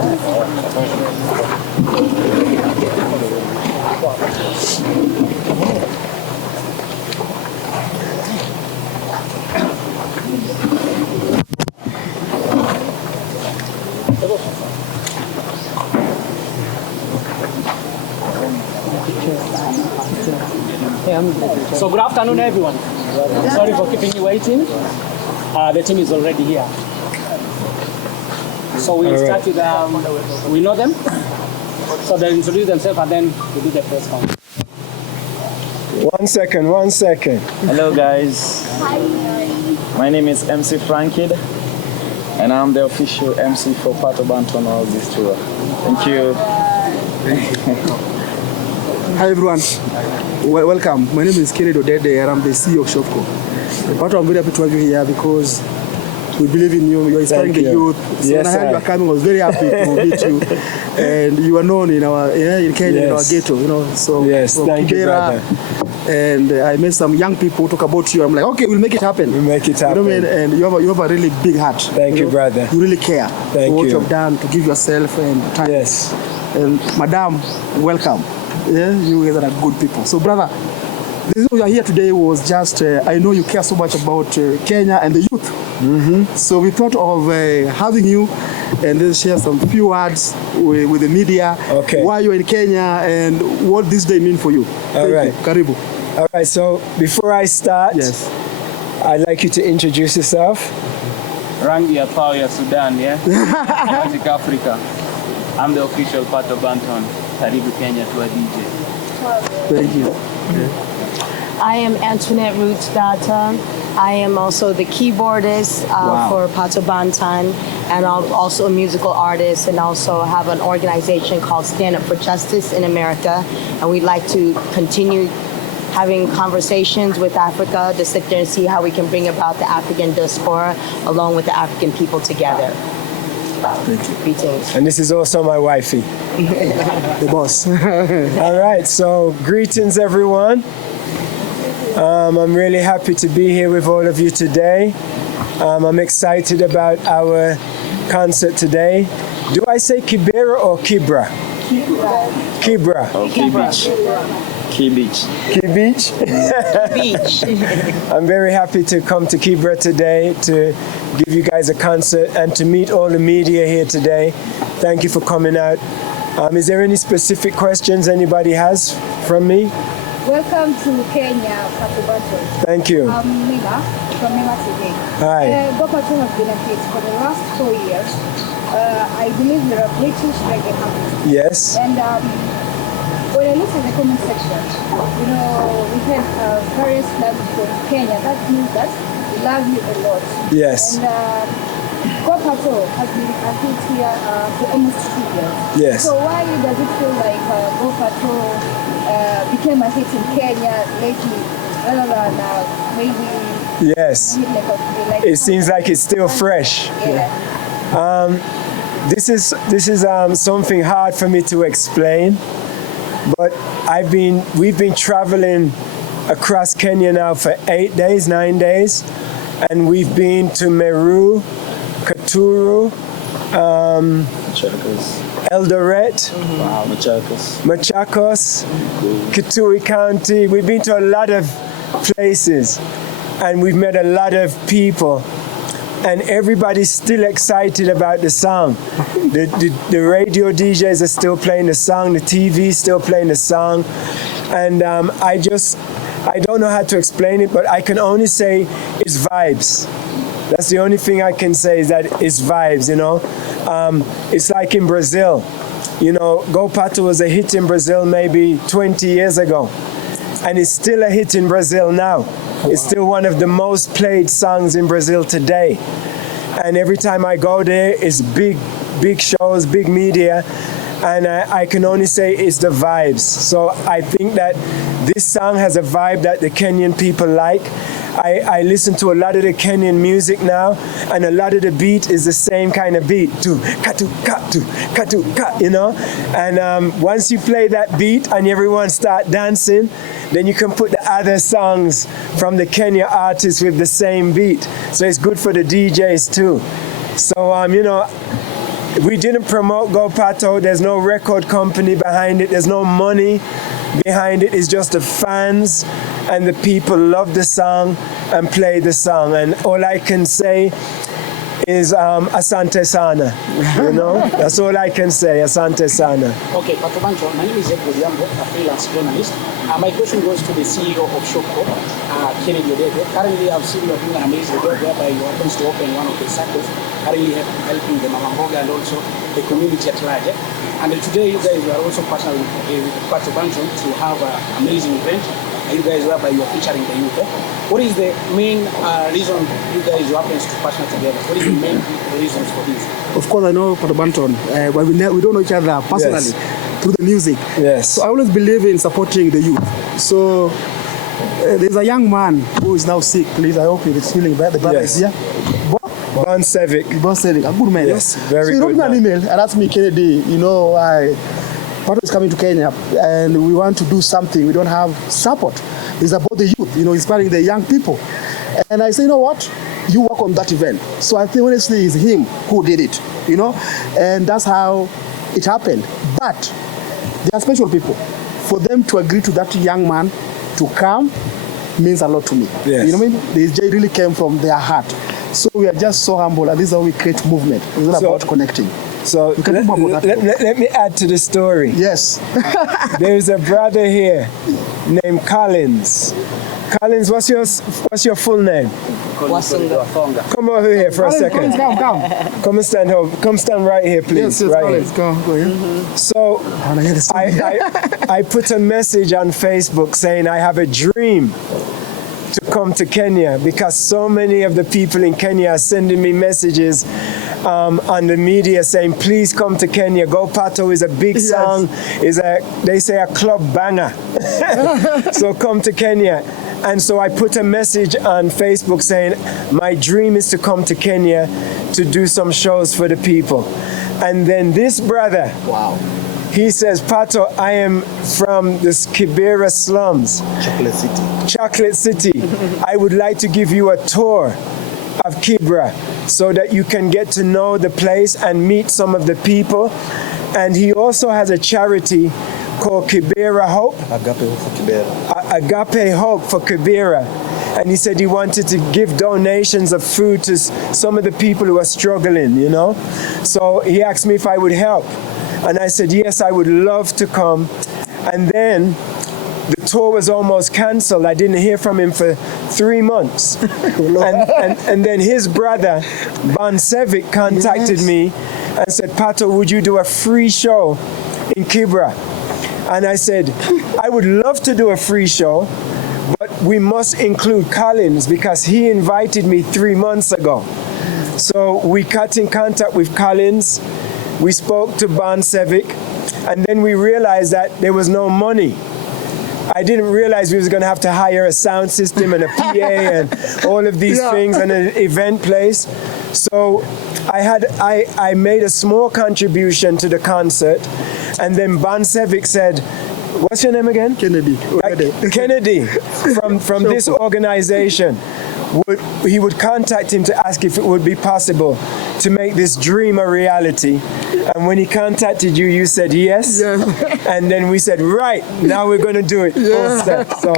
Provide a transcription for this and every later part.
So good afternoon, everyone. Sorry for keeping you waiting. The team is already here. So we'll start with, we know them. So they'll introduce themselves and then we'll do the press conference. 1 second. Hello guys. Hi. My name is MC Frankid and I'm the official MC for PATO BANTON all this tour. Thank you. Hi everyone, welcome. My name is Eldoret and I'm the CEO of Shopco. But I'm very happy to have you here because we believe in you. You're inspiring the youth. So yes, when I heard you were coming, I was very happy to meet you. And you are known in our in Kenya, in our ghetto, you know. So yes, thank you, brother. And I met some young people talk about you. I'm like, okay, we'll make it happen. We'll make it happen. You know what I mean? And you have a really big heart. Thank you, brother. You really care Thank for what you. you've done to give yourself and time. Yes. And Madam, welcome. Yeah, you guys are good people. So, brother, the reason we are here today was just, I know you care so much about Kenya and the youth. Mm-hmm. So we thought of having you and then share some few words with the media. Okay. Why you're in Kenya and what this day mean for you. All right. Karibu. All right, so before I start, Yes. I'd like you to introduce yourself. Rangi ya Pao ya Sudan, yeah? Magic Africa. I'm the official PATO BANTON. Karibu Kenya to a DJ. Thank you. I am Antoinette Roots Data. I am also the keyboardist for PATO BANTON, and I'm also a musical artist, and also have an organization called Stand Up for Justice in America. And we'd like to continue having conversations with Africa to sit there and see how we can bring about the African diaspora along with the African people together. Thank you. Greetings. And this is also my wifey. The boss. All right, so greetings, everyone. I'm really happy to be here with all of you today. I'm excited about our concert today. Do I say Kibera or Kibra? Kibra. Oh, Key Beach. Key Beach. Key Beach? Beach. I'm very happy to come to Kibra today to give you guys a concert and to meet all the media here today. Thank you for coming out. Is there any specific questions anybody has from me? Welcome to Kenya, PATO BANTON. Thank you. I'm Mila from Mila TV. Hi. PATO has been a hit for the last 4 years. I believe you're a British reggae artist. Yes. And when I look at the comment section, you know, we had various flags from Kenya. That means that we love you a lot. Yes. And PATO has been a hit here for almost 2 years. Yes. So why does it feel like PATO became a hit in Kenya lately, rather than maybe? Yes. It seems like it's still fresh. Yeah. This is something hard for me to explain, but we've been traveling across Kenya now for 8 days, 9 days, and we've been to Meru, Katuru, Eldoret, Machakos, Kitui County. We've been to a lot of places and we've met a lot of people, and everybody's still excited about the song. The radio DJs are still playing the song, the TV is still playing the song, and I don't know how to explain it, but I can only say it's vibes. That's the only thing I can say, is that it's vibes, you know. It's like in Brazil, you know, Go Pato was a hit in Brazil maybe 20 years ago, and it's still a hit in Brazil now. It's still one of the most played songs in Brazil today. And every time I go there, it's big shows, big media, and I can only say it's the vibes. So I think that this song has a vibe that the Kenyan people like. I listen to a lot of the Kenyan music now, and a lot of the beat is the same kind of beat, you know. And once you play that beat and everyone start dancing, then you can put the other songs from the Kenya artists with the same beat. So it's good for the DJs too. So you know, We didn't promote Go Pato. There's no record company behind it. There's no money behind it. It's just the fans and the people love the song and play the song. And all I can say is Asante Sana. You know, that's all I can say. Asante Sana. Okay, Pato Banton, my name is Edward Yambo, a freelance journalist. My question goes to the CEO of Shopco, Kennedy Odede. Currently, I've seen you doing an amazing job whereby you are supposed to open one of the circles, currently helping the Mamamboga and also the community at large. And today, you guys are also partnering with Pato Banton to have an amazing event. You guys whereby you are featuring the youth. What is the main reason you guys happen to partner together? What is the main reasons for this? Of course, I know Pato Banton, but we don't know each other personally through the music. Yes. So I always believe in supporting the youth. So there's a young man who is now sick. Please, I hope he's feeling better. The brother is here. Bon Sevic. Bon Sevic, a good man. Yes, very so he wrote good me an man. email and asked me, Kennedy, you know, Pato is coming to Kenya and we want to do something. We don't have support. It's about the youth, you know, inspiring the young people. And I say, you know what? You work on that event. So I think honestly it's him who did it, you know, and that's how it happened. But they are special people. For them to agree to that young man to come means a lot to me. Yes. You know what I mean? They really came from their heart. So we are just so humble, and this is how we create movement. It's not about connecting. So You can talk about that. let me add to the story. Yes. There's a brother here named Collins. Collins, what's your full name? Wasunga. Come over here for a Collins, second. come. Come and stand over. Come stand right here, please. Yes, right Collins, here. go here. So I hear the story. I put a message on Facebook saying I have a dream to come to Kenya because so many of the people in Kenya are sending me messages on the media saying, please come to Kenya. Go Pato is a big song, they say a club banger. So come to Kenya. And so I put a message on Facebook saying, my dream is to come to Kenya to do some shows for the people. And then this brother, he says, Pato, I am from the Kibera slums. Chocolate City. I would like to give you a tour of Kibera so that you can get to know the place and meet some of the people. And he also has a charity called Kibera Hope. Agape Hope for Kibera. And he said he wanted to give donations of food to some of the people who are struggling, you know. So he asked me if I would help. And I said, yes, I would love to come. And then the tour was almost canceled. I didn't hear from him for 3 months. and then his brother, Bon Sevic, contacted me and said, Pato, would you do a free show in Kibera? And I said, I would love to do a free show, but we must include Collins because he invited me 3 months ago. So we got in contact with Collins. We spoke to Bon Sevic, and then we realized that there was no money. I didn't realize we was going to have to hire a sound system and a PA and all of these things and an event place. So I made a small contribution to the concert, and then Bon Sevic said, what's your name again? Kennedy. Kennedy from this organization. He would contact him to ask if it would be possible to make this dream a reality. And when he contacted you, you said yes. And then we said, right, now we're going to do it. Full step. So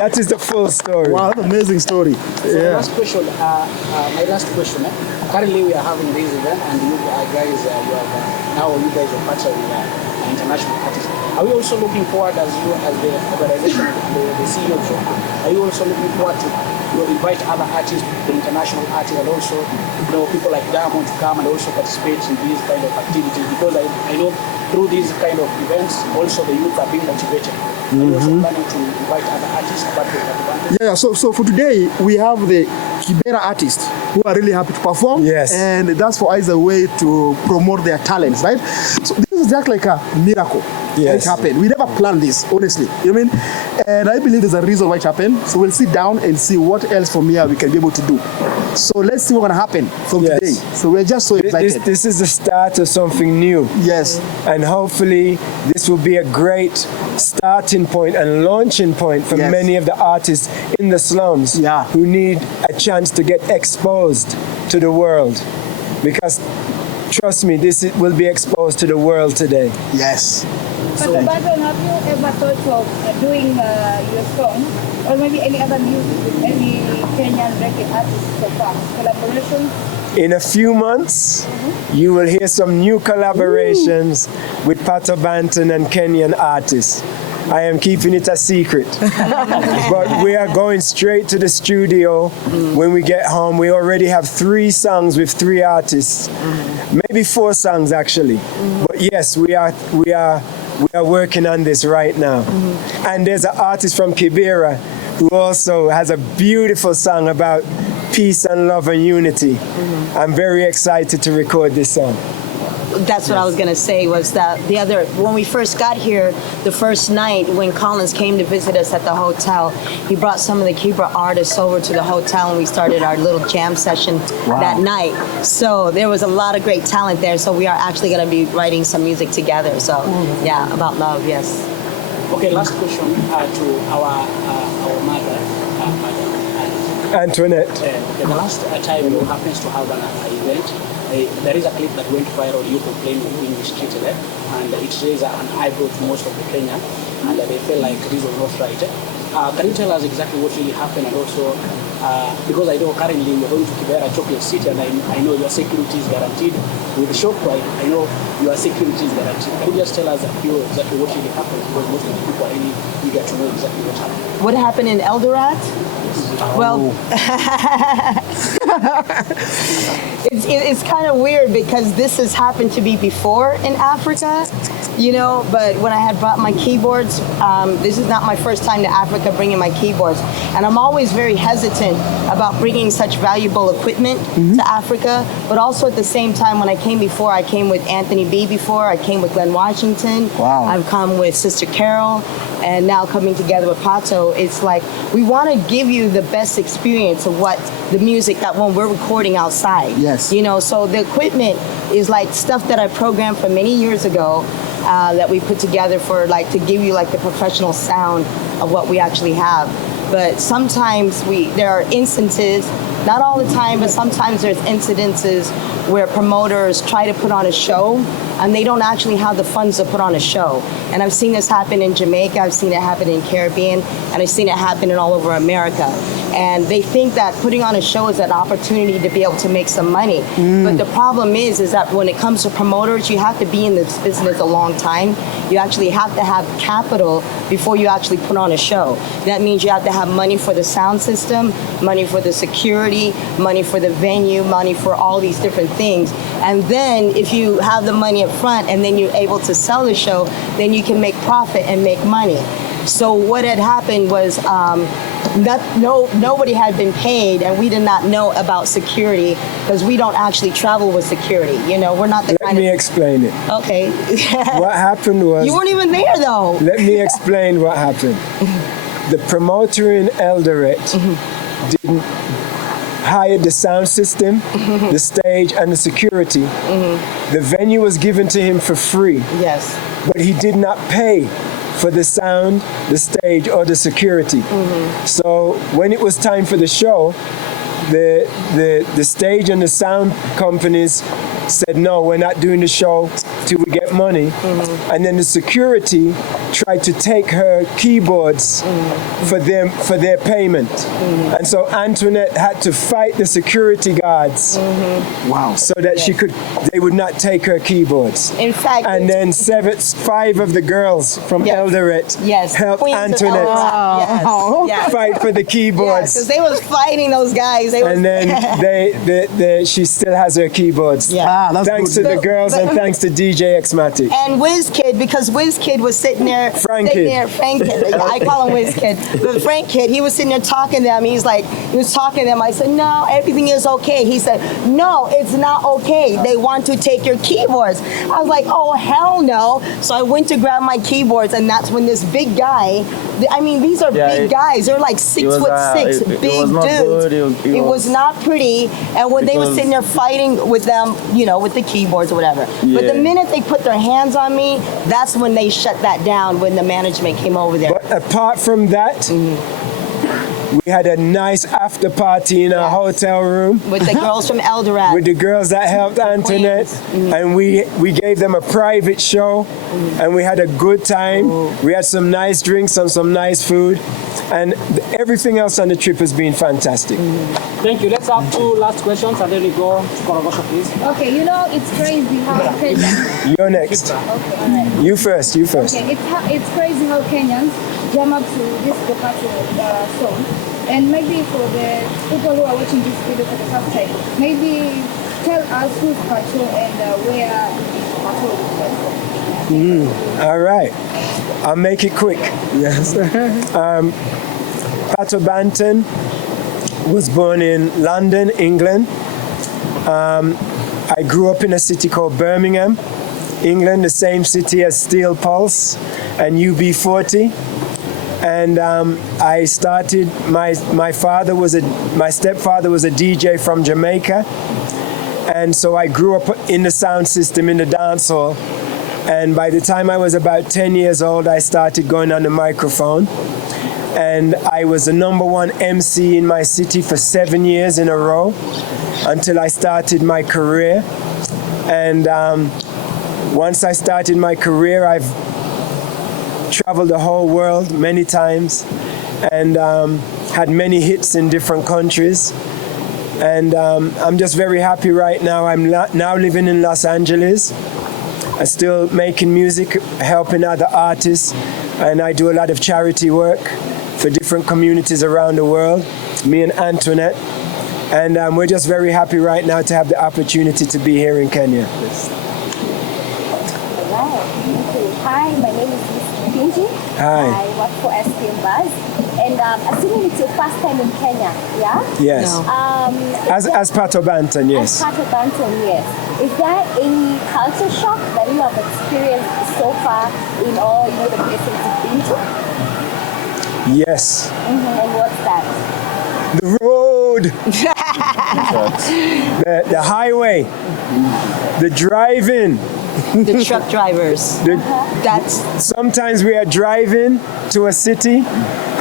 that is the full story. Wow, that's an amazing story. So my last question. Currently we are having this event and you guys are partnering with international artists. Are we also looking forward as the organization, the CEO of Shopco, are you also looking forward to invite other artists, the international artists, and also people like Diamond to come and also participate in these kind of activities? Because I know through these kind of events, also the youth are being motivated. Are you also planning to invite other artists apart from that? Yeah, so for today, we have the Kibera artists who are really happy to perform. Yes. And that's for us a way to promote their talents, right? So this is just like a miracle. Yes. It happened. We never planned this, honestly. You know what I mean? And I believe there's a reason why it happened. So we'll sit down and see what else from here we can be able to do. So let's see what's going to happen from today. So we're just so excited. This is the start of something new. Yes. And hopefully this will be a great starting point and launching point for many of the artists in the slums who need a chance to get exposed to the world. Because trust me, will be exposed to the world today. Yes. Pato Banton, have you ever thought of doing your song or maybe any other music with any Kenyan reggae artists so far? Collaboration? In a few months, you will hear some new collaborations with Pato Banton and Kenyan artists. I am keeping it a secret. But we are going straight to the studio when we get home. We already have 3 songs with 3 artists. Maybe 4 songs actually. But yes, we are working on this right now. And there's an artist from Kibera who also has a beautiful song about peace and love and unity. I'm very excited to record this song. That's what I was gonna say. Was that when we first got here, the first night when Collins came to visit us at the hotel, he brought some of the Cuba artists over to the hotel and we started our little jam session that night. So there was a lot of great talent there. So we are actually gonna be writing some music together. So yeah, about love, yes. Okay, last question to our mother, Antoinette. the last time you happens to have an event, there is a clip that went viral, you complained of being mistreated, and it raised an eyebrow to most of the Kenyan, and they felt like this was not right. Can you tell us exactly what really happened, and also, because I know currently you're going to Kibera Chocolate City, and I know your security is guaranteed. With the ShopRite, I know your security is guaranteed. Can you just tell us exactly what really happened, because most of the people are really eager to know exactly what happened. What happened in Eldoret? Well, it's kind of weird because this has happened to be before in Africa, you know, but when I had brought my keyboards, this is not my first time to Africa bringing my keyboards. And I'm always very hesitant about bringing such valuable equipment to Africa, but also at the same time, when I came before, I came with Anthony B before, I came with Glenn Washington, I've come with Sister Carol, and now coming together with Pato, it's like we want to give you the best experience of what the music that when we're recording outside. Yes. You know, so the equipment is like stuff that I programmed from many years ago that we put together for like to give you like the professional sound of what we actually have. But sometimes there are instances, not all the time, but sometimes there's incidences where promoters try to put on a show and they don't actually have the funds to put on a show. And I've seen this happen in Jamaica, I've seen it happen in Caribbean, and I've seen it happen in all over America. And they think that putting on a show is an opportunity to be able to make some money. But the problem is that when it comes to promoters, you have to be in this business a long time. You actually have to have capital before you actually put on a show. That means you have to have money for the sound system, money for the security, money for the venue, money for all these different things. And then if you have the money up front and then you're able to sell the show, then you can make profit and make money. So what had happened was nobody had been paid, and we did not know about security because we don't actually travel with security. You know, we're not the Let me explain it. Okay. What happened was... You weren't even there, though. Let me explain what happened. The promoter in Eldoret didn't hire the sound system, the stage, and the security. The venue was given to him for free. Yes. But he did not pay for the sound, the stage, or the security. So when it was time for the show, the stage and the sound companies said, no, we're not doing the show till we get money. And then the security tried to take her keyboards for their payment. And so Antoinette had to fight the security guards so that they would not take her keyboards. In fact, and then 5 of the girls from Eldoret helped Queens Antoinette fight for the keyboards. because they was fighting those guys. And then she still has her keyboards. Thanks to the girls and thanks to DJ Xmatic. And WizKid, because WizKid was sitting there. Frank Kid. I call him WizKid. But Frank Kid, he was sitting there talking to them. He was talking to them. I said, no, everything is okay. He said, no, it's not okay. They want to take your keyboards. I was like, oh, hell no. So I went to grab my keyboards, and that's when this big guy, I mean, these are big guys. They're like 6'6", big dudes. It was not pretty. And when they were sitting there fighting with them, you know, with the keyboards or whatever. But the minute they put their hands on me, that's when they shut that down, when the management came over there. But apart from that, We had a nice after party in our hotel room With the girls from Eldoret. with the girls that helped Antoinette, and we gave them a private show, and we had a good time. We had some nice drinks and some nice food, and everything else on the trip has been fantastic. Thank you. Let's have two last questions and then we go to Korogosho, please. Okay, you know, it's crazy how Kenyans... You're next. Okay, all right. You first. You first. Okay, it's crazy how Kenyans jam up to this Pato song. And maybe for the people who are watching this video for the first time, maybe tell us who's Pato and where Pato is from. All right. I'll make it quick. Yes. PATO Banton was born in London, England. I grew up in a city called Birmingham, England, the same city as Steel Pulse and UB40. And I started. My stepfather was a DJ from Jamaica, and so I grew up in the sound system in the dance hall. And by the time I was about 10 years old, I started going on the microphone. And I was the #1 MC in my city for 7 years in a row until I started my career. And once I started my career, I've traveled the whole world many times and had many hits in different countries. And I'm just very happy right now. I'm now living in Los Angeles. I'm still making music, helping other artists, and I do a lot of charity work for different communities around the world, me and Antoinette. And we're just very happy right now to have the opportunity to be here in Kenya. Wow. Hi, my name is Pinji. Hi. I work for SPM Buzz. And assuming it's your first time in Kenya, yeah? Yes. As PATO Banton, yes. As PATO Banton, yes. Is there any culture shock that you have experienced so far in all the places you've been to? Yes. And what's that? The road. the highway. The driving. The truck drivers. That's Sometimes we are driving to a city,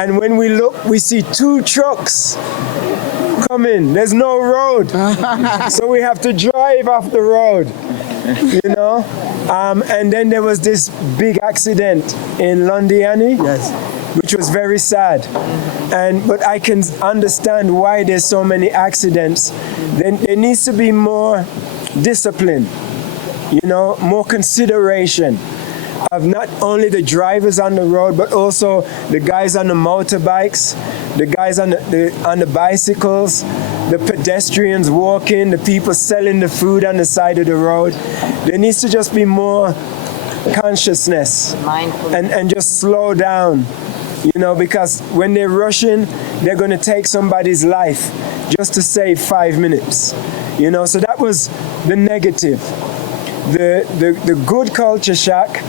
and when we look, we see 2 trucks coming. There's no road, so we have to drive off the road. And then there was this big accident in Londiani, which was very sad. But I can understand why there's so many accidents. Then there needs to be more discipline. More consideration of not only the drivers on the road, but also the guys on the motorbikes, the guys on the bicycles, the pedestrians walking, the people selling the food on the side of the road. There needs to just be more consciousness and just slow down, because when they're rushing, they're going to take somebody's life just to save 5 minutes. So that was the negative. The good culture shock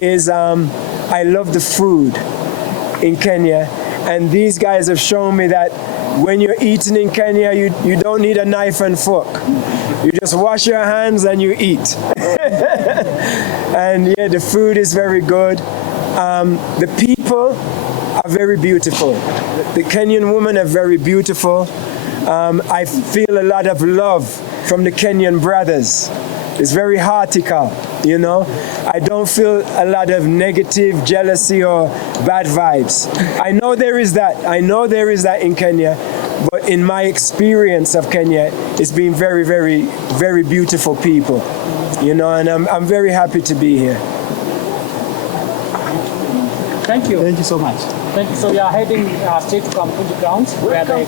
is I love the food in Kenya, and these guys have shown me that when you're eating in Kenya, you don't need a knife and fork. You just wash your hands and you eat. And yeah, the food is very good. The people are very beautiful. The Kenyan women are very beautiful. I feel a lot of love from the Kenyan brothers. It's very heartical, I don't feel a lot of negative jealousy or bad vibes. I know there is that in Kenya, but in my experience of Kenya, it's been very, very, very beautiful people, and I'm very happy to be here. Thank you. Thank you so much. Thank you. So we are heading straight to Kampunji grounds where the